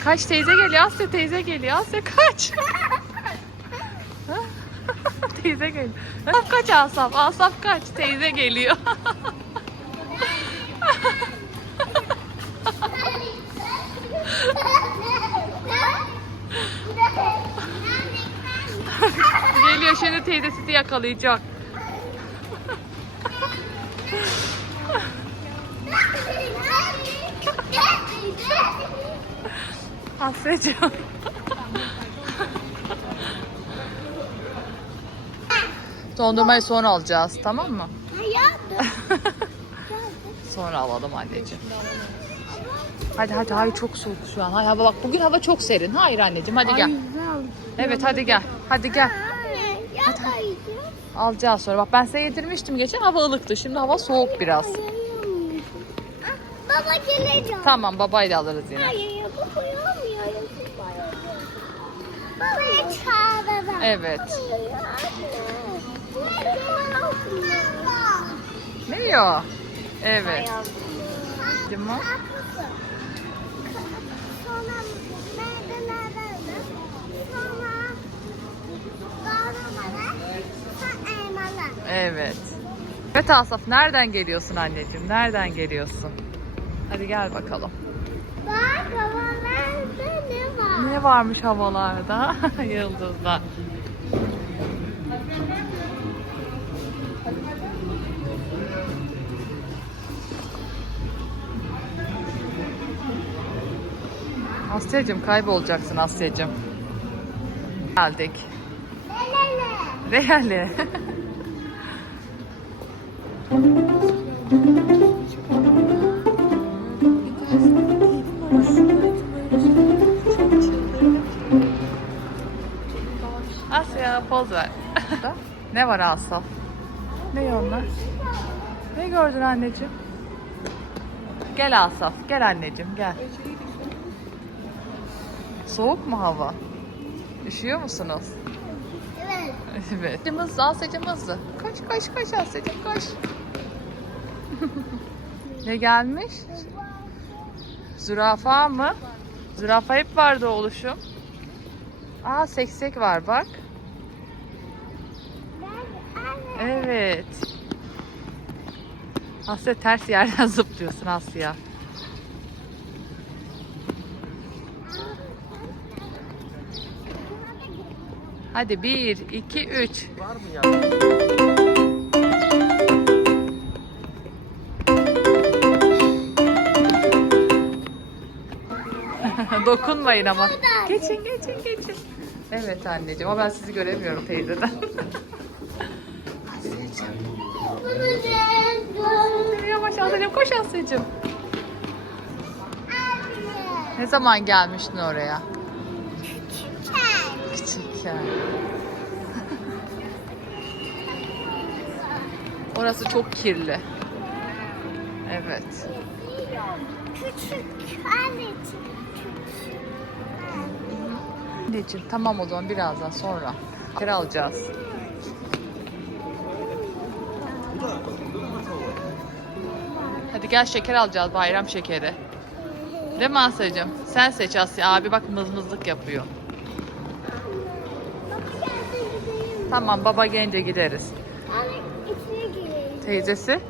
Kaç teyze geliyor Asya teyze geliyor Asya kaç. teyze geliyor. Asaf kaç Asaf Asaf kaç teyze geliyor. geliyor şimdi teyzesi yakalayacak. Asya'cığım. Dondurmayı sonra alacağız tamam mı? Sonra alalım anneciğim. Hadi hadi hayır çok soğuk şu an. Hayır hava bak bugün hava çok serin. Hayır anneciğim hadi gel. Evet hadi gel. Hadi gel. Alacağız sonra. Bak ben size yedirmiştim geçen hava ılıktı. Şimdi hava soğuk biraz. Baba geleceğim. Tamam babayla alırız yine. Hayır. Babaya çağıralım. Evet. Evet. Mi? Sonra. Evet. Evet Asaf nereden geliyorsun anneciğim? Nereden geliyorsun? Hadi gel bakalım. Bak havalarda Ne varmış havalarda? Yıldızlar. Asya'cığım kaybolacaksın Asya'cığım. Geldik. Lelele. Değerli. ne var Asaf? Ne onlar? Ne gördün anneciğim? Gel Asaf, gel anneciğim gel. Soğuk mu hava? Üşüyor musunuz? Evet. Evet. Hızlı Asya'cığım hızlı. Koş koş koş Asya'cığım koş. ne gelmiş? Zürafa mı? Zürafa hep vardı oluşum. Aa seksek var bak. Evet. Asya ters yerden zıplıyorsun Asya. Hadi bir, iki, üç. Var mı ya? Dokunmayın ama. Geçin, geçin, geçin. Evet anneciğim ama ben sizi göremiyorum teyzeden. Yavaş Asya'cığım koş Asya'cığım. Ne zaman gelmiştin oraya? Küçükken. Orası çok kirli. Evet. Küçük anneciğim. Anneciğim tamam o zaman birazdan sonra. Şeker alacağız. Hadi gel şeker alacağız bayram şekeri. Değil mi Asya'cığım? Sen seç Asya. Abi bak mızmızlık yapıyor. Tamam baba gelince gideriz. Teyzesi.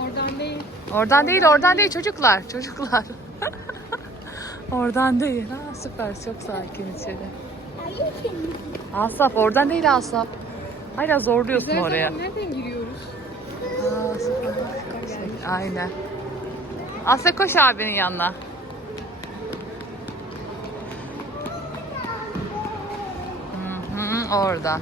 Oradan değil. Oradan değil, oradan değil çocuklar. Çocuklar. oradan değil. Ha, süper, çok sakin içeri. Asaf, oradan değil Asaf. Hala zorluyorsun oraya. Nereden giriyoruz? Aa, süper. Şey, aynen. Asya koş abinin yanına. Hı hı, orada.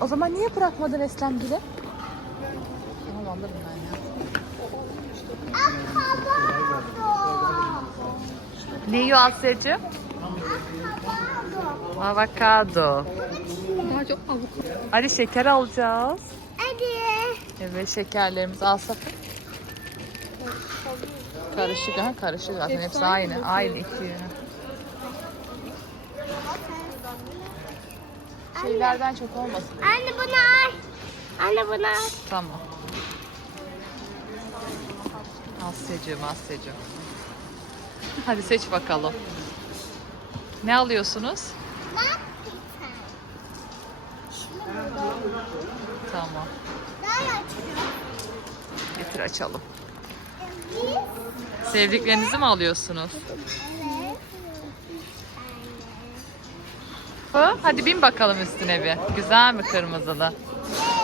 O zaman niye bırakmadın Eslem Gül'e? Tamam alırım ben ya. Ne yiyor Asya'cığım? Avokado. Daha çok avukat. Ali şeker alacağız. Hadi. Evet şekerlerimiz Asaf. Karışık ha karışık zaten hepsi aynı. Aynı iki. Şeylerden çok olmasın. Anne bunu al. Anne bunu al. Tamam. Asyacığım Asyacığım. Hadi seç bakalım. Ne alıyorsunuz? Bak. Tamam. Getir açalım. Sevdiklerinizi mi alıyorsunuz? Hı? Hadi bin bakalım üstüne bir. Güzel mi kırmızılı?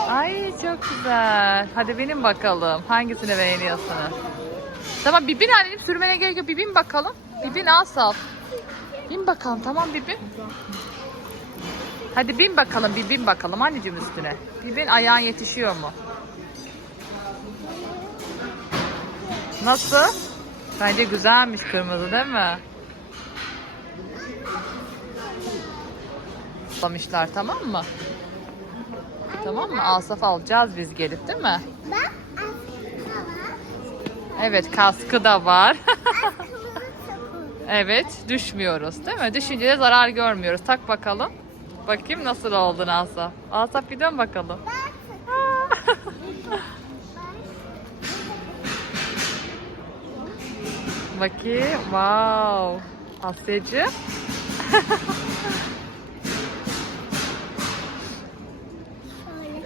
Ay çok güzel. Hadi binin bakalım. Hangisini beğeniyorsunuz? Tamam bir bin anneciğim sürmene gerek yok. Bir bin bakalım. Bir bin asal. Bin bakalım tamam bir bin. Hadi bin bakalım bir bin bakalım anneciğim üstüne. Bir bin ayağın yetişiyor mu? Nasıl? Bence güzelmiş kırmızı değil mi? Toplamışlar tamam mı? Tamam mı? Asaf alacağız biz gelip değil mi? Bak var. Evet kaskı da var. Evet düşmüyoruz değil mi? Düşünce de zarar görmüyoruz. Tak bakalım. Bakayım nasıl oldun Asaf. Asaf bir dön bakalım. Bak Bakayım. Wow. Asyacığım.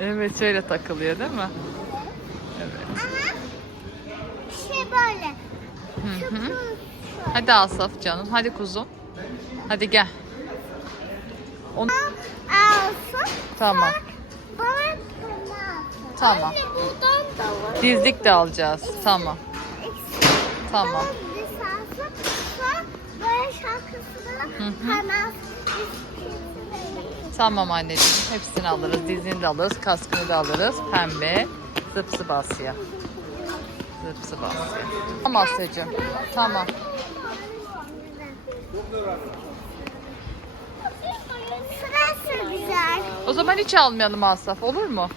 Evet şöyle takılıyor değil mi? Evet. Ama şey böyle. Hı hı. Hadi Asaf canım. Hadi kuzum. Hadi gel. Alsın. Tamam. Bana. Tamam. Anne buradan da var. Dizlik de alacağız. Tamam. Tamam. Böyle şarkısı da kanal. Tamam anneciğim. Hepsini alırız. Dizini de alırız. Kaskını da alırız. Pembe. Zıp zıp Asya. Zıp zıp Asya. Tamam Asya'cığım. Tamam. Sırası güzel. O zaman hiç almayalım Asaf. Olur mu?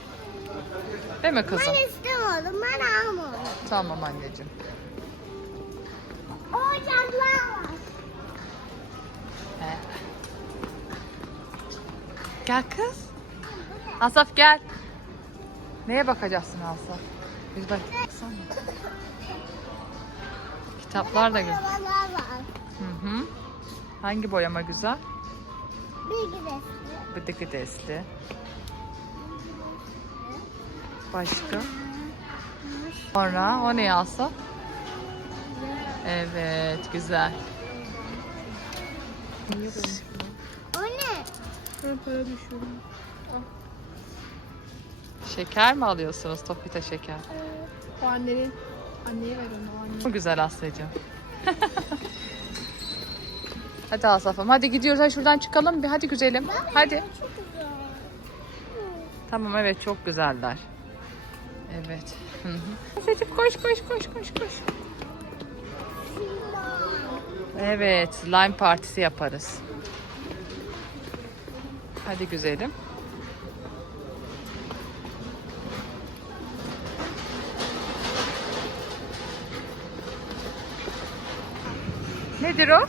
Değil mi kızım? Ben istemiyorum. Ben almıyorum. Tamam anneciğim. Gel kız. Asaf gel. Neye bakacaksın Asaf? Bir bak. baksana. Kitaplar da güzel. Hı hı. Hangi boyama güzel? Bilgi resmi. Bıdıkı desli. Başka? Sonra o ne Asaf? Evet güzel. Ne? Ben para düşürdüm. Şeker mi alıyorsunuz? Topita şeker. O annenin anneye ver onu anne. Çok güzel Asya'cığım. hadi Asaf'ım hadi gidiyoruz. Hadi şuradan çıkalım bir. Hadi güzelim. Hadi. Çok güzel. Tamam evet çok güzeller. Evet. Asya'cığım koş koş koş koş koş. Evet slime partisi yaparız. Hadi güzelim. Nedir o?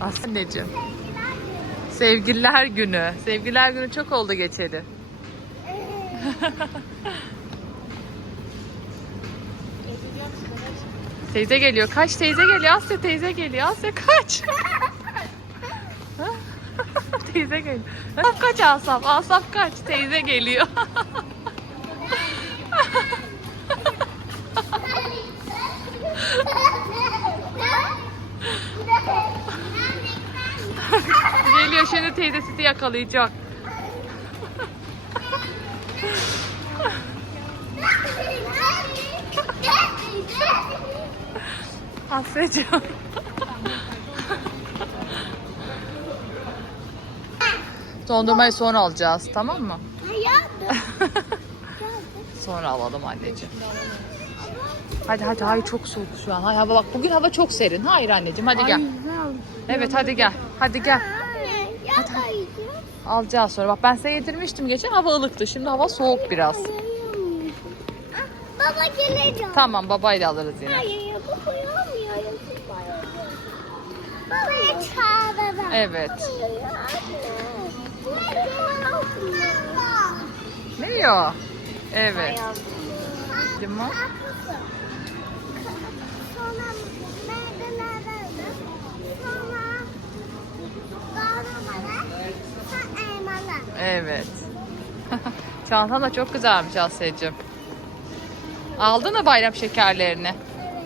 Anneciğim. Sevgililer günü. Sevgililer günü çok oldu geçeli. Teyze geliyor. Kaç teyze geliyor? Asya teyze geliyor. Asya kaç. teyze geliyor. Asaf kaç Asaf. Asaf kaç. Teyze geliyor. geliyor şimdi teyzesi de yakalayacak. Asya'cığım. Dondurmayı sonra alacağız tamam mı? Hayatım. Sonra alalım anneciğim. Hadi hadi hayır çok soğuk şu an. Hayır, hava bak bugün hava çok serin. Hayır anneciğim hadi gel. Evet hadi gel. Hadi gel. Hadi yiyeceğim. Alacağız sonra. Bak ben size yedirmiştim geçen hava ılıktı. Şimdi hava soğuk biraz. Ah, Baba geleceğim. Tamam babayla alırız yine. Hayır bu koyamıyorum. Babaya çağıralım. Evet. Ne yiyor? Evet. Limon. Sonra meyvelerden sonra dondurmalar, sonra elmalar. Evet. Çantan da çok güzelmiş Asya'cığım. Aldın mı bayram şekerlerini? Evet.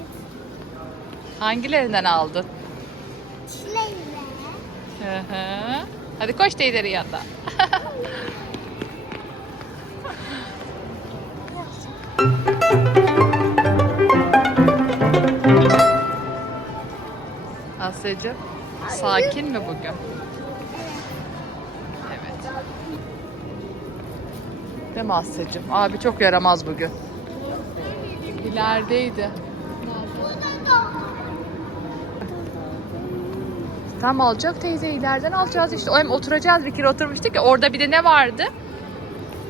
Hangilerinden aldın? Çileğiyle. Hı hı. Hadi koş teyzenin yanına. Asya'cığım sakin mi bugün? Evet. Değil mi Asya'cığım? Abi çok yaramaz bugün. İlerideydi. Tam alacak teyze ileriden alacağız işte. O hem oturacağız bir kere oturmuştuk ya orada bir de ne vardı?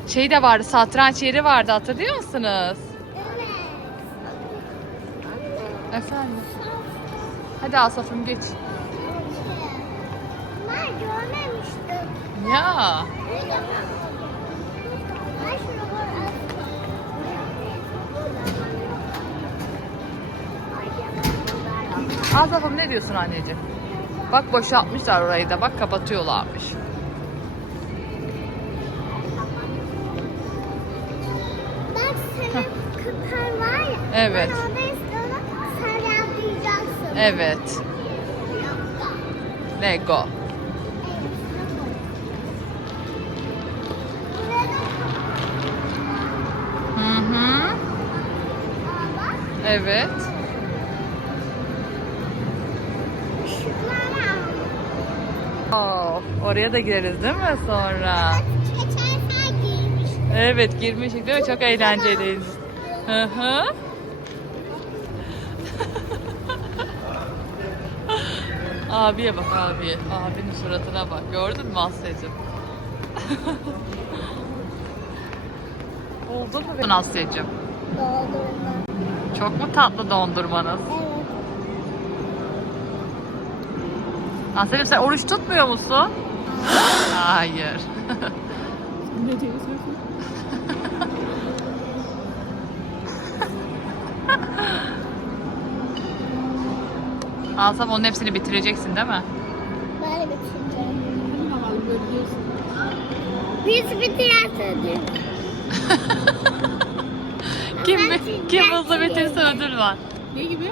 Şey de vardı satranç yeri vardı hatırlıyor musunuz? Evet. Efendim. Hadi Asaf'ım geç. Ben görmemiştim. Ya. Asaf'ım ne diyorsun anneciğim? Bak boşaltmışlar orayı da bak kapatıyorlarmış. Bak senin var ya. Evet. Sen. Evet. Lego. Hı hı. Evet. Oraya da gireriz değil mi sonra? Evet girmiştik değil mi? Çok eğlenceliydi. Hı hı. abiye bak abiye. Abinin suratına bak. Gördün mü Asya'cığım? Buldun mu Asya'cığım? Doldurma. Çok mu tatlı dondurmanız? Evet. Asya'cığım sen oruç tutmuyor musun? Hayır. Ne diyorsun? Alsam onun hepsini bitireceksin değil mi? Ben bitireceğim. Biz bitireceğiz. Kim, kim hızlı bitirse ödül var. Ne gibi?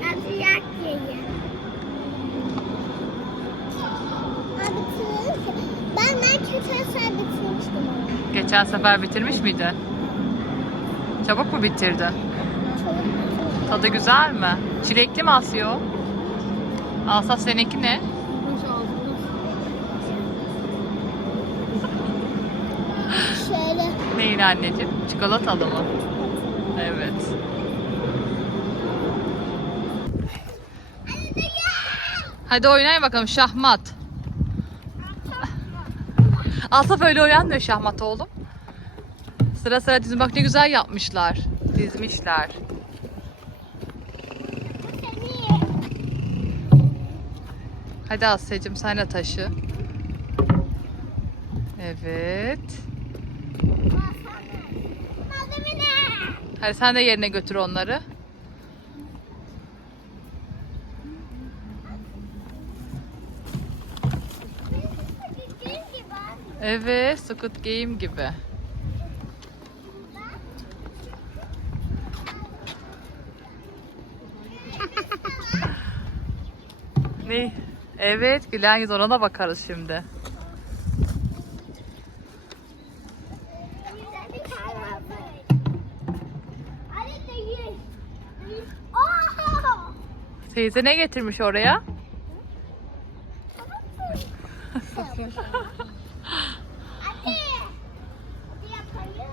Ben sıcak yiyeyim. Ben bitirdim. Ben ben geçen sefer bitirmiştim. Geçen sefer bitirmiş miydin? Çabuk mu bitirdin? Bitirdim. Tadı güzel mi? Çilekli mi Asya o? Asaf seninki ne? Şöyle. Neyin anneciğim? Çikolatalı mı? Evet. Hadi oynayın bakalım şahmat. Asaf öyle oynanmıyor şahmat oğlum. Sıra sıra dizim bak ne güzel yapmışlar. Dizmişler. Hadi Asya'cığım sen de taşı. Evet. Hadi sen de yerine götür onları. Dediğim gibi. Evet, Squid Game gibi. ne? Evet, gülen yüz ona da bakarız şimdi. Teyze ne getirmiş oraya? Hadi. Hadi yapayım.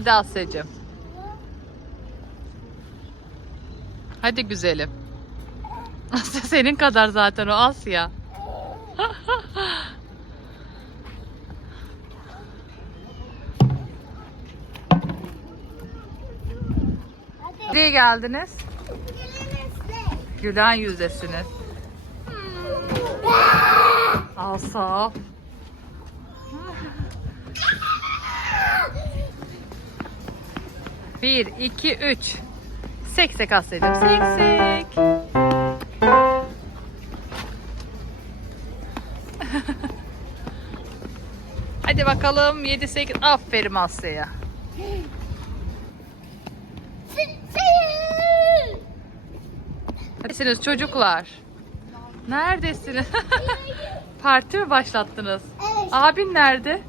Hadi Asya'cığım. Hadi güzelim. Asya senin kadar zaten o Asya. Nereye geldiniz? Gülen yüzdesiniz. Asaf. Bir, iki, üç. Seksek Asya'cığım. Seksek. Hadi bakalım 7 8 aferin Asya'ya. Neredesiniz çocuklar? Neredesiniz? Parti mi başlattınız? Evet. Abin nerede?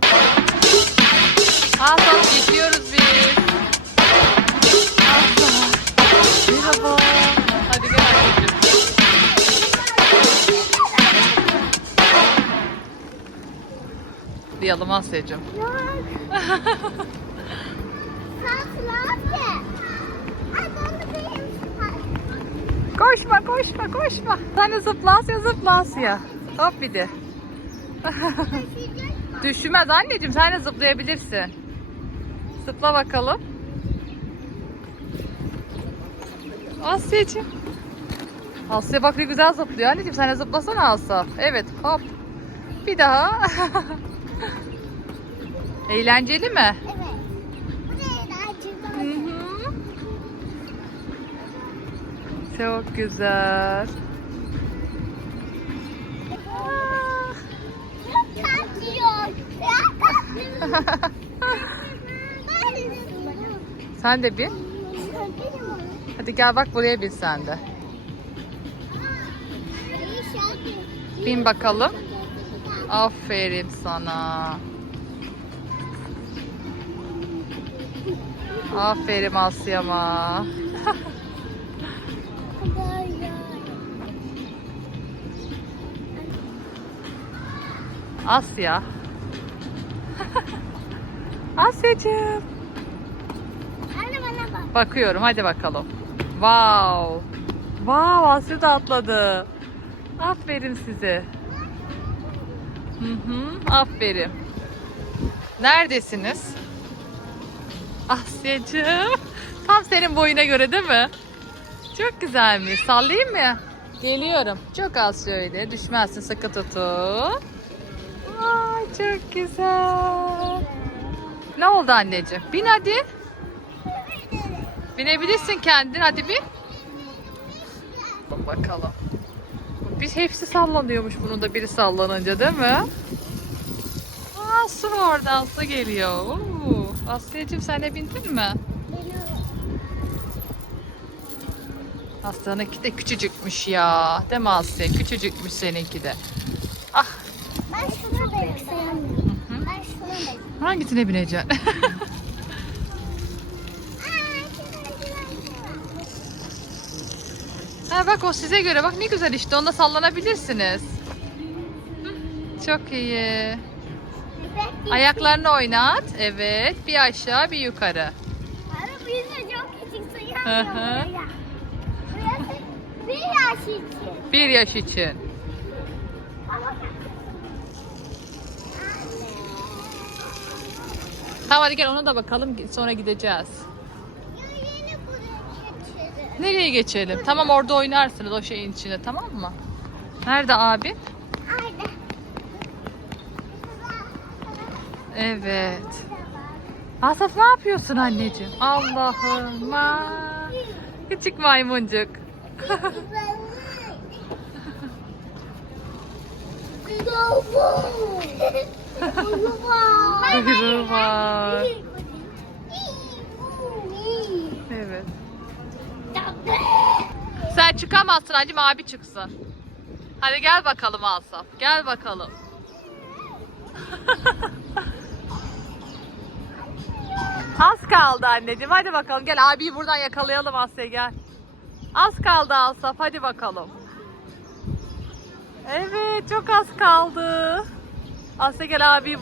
Aa tamam geçiyoruz biz. Merhaba. Hadi gel anneciğim. Diyalım Asya'cığım. Koşma koşma koşma. Sen de zıpla Asya zıpla Asya. Hop bir de. Düşmez anneciğim sen de zıplayabilirsin. Zıpla bakalım. Asya'cığım. Asya bak ne güzel zıplıyor. Anneciğim sen de zıplasana Asya. Evet hop. Bir daha. Eğlenceli mi? Evet. Hı hı. Çok güzel. Ah. Sen de bin. Hadi gel bak buraya bin sen de. Bin bakalım. Aferin sana. Aferin Asya'ma. Asya. Asya'cığım. Anne bana bak. Bakıyorum hadi bakalım. Wow. Wow Asya da atladı. Aferin size. Hı hı, aferin. Neredesiniz? Asya'cığım. Tam senin boyuna göre değil mi? Çok güzelmiş. Sallayayım mı? Geliyorum. Çok az şöyle. Düşmezsin. Sıkı tutun. Ay çok güzel. Ne oldu anneciğim? Bin hadi. Binebilirsin kendin. Hadi bin. Bakalım. Biz hepsi sallanıyormuş bunun da biri sallanınca değil mi? Aa su oradan su geliyor. Oo. Sen de bindin mi? Aslanınki de küçücükmüş ya. Değil mi Asya? Küçücükmüş seninki de. Ah Ben şuna sevmiyorum. Ben şuna da hangisine bineceksin? ha bak o size göre. Bak ne güzel işte. Onda sallanabilirsiniz. Çok iyi. Ayaklarını oynat. Evet. Bir aşağı bir yukarı. Ara çok küçük. Burası bir yaş için. Bir yaş için. Tamam hadi gel ona da bakalım. Sonra gideceğiz. Ya yeni buraya geçelim. Nereye geçelim? Tamam orada oynarsınız o şeyin içinde tamam mı? Nerede abi? Evet. Asaf ne yapıyorsun anneciğim? Allah'ım. Küçük maymuncuk. Var. Evet. Sen çıkamazsın hacım abi çıksın. Hadi gel bakalım Asaf. Gel bakalım. Az kaldı anneciğim. Hadi bakalım. Gel abiyi buradan yakalayalım Asya gel. Az kaldı Asaf. Hadi bakalım. Evet çok az kaldı. Asya gel abi.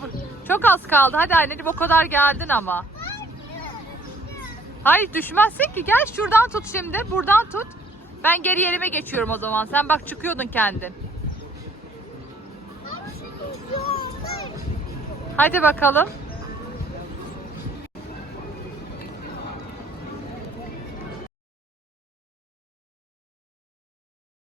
Çok az kaldı. Hadi anneciğim o kadar geldin ama. Hayır düşmezsin ki. Gel şuradan tut şimdi. Buradan tut. Ben geri yerime geçiyorum o zaman. Sen bak çıkıyordun kendin. Hadi bakalım.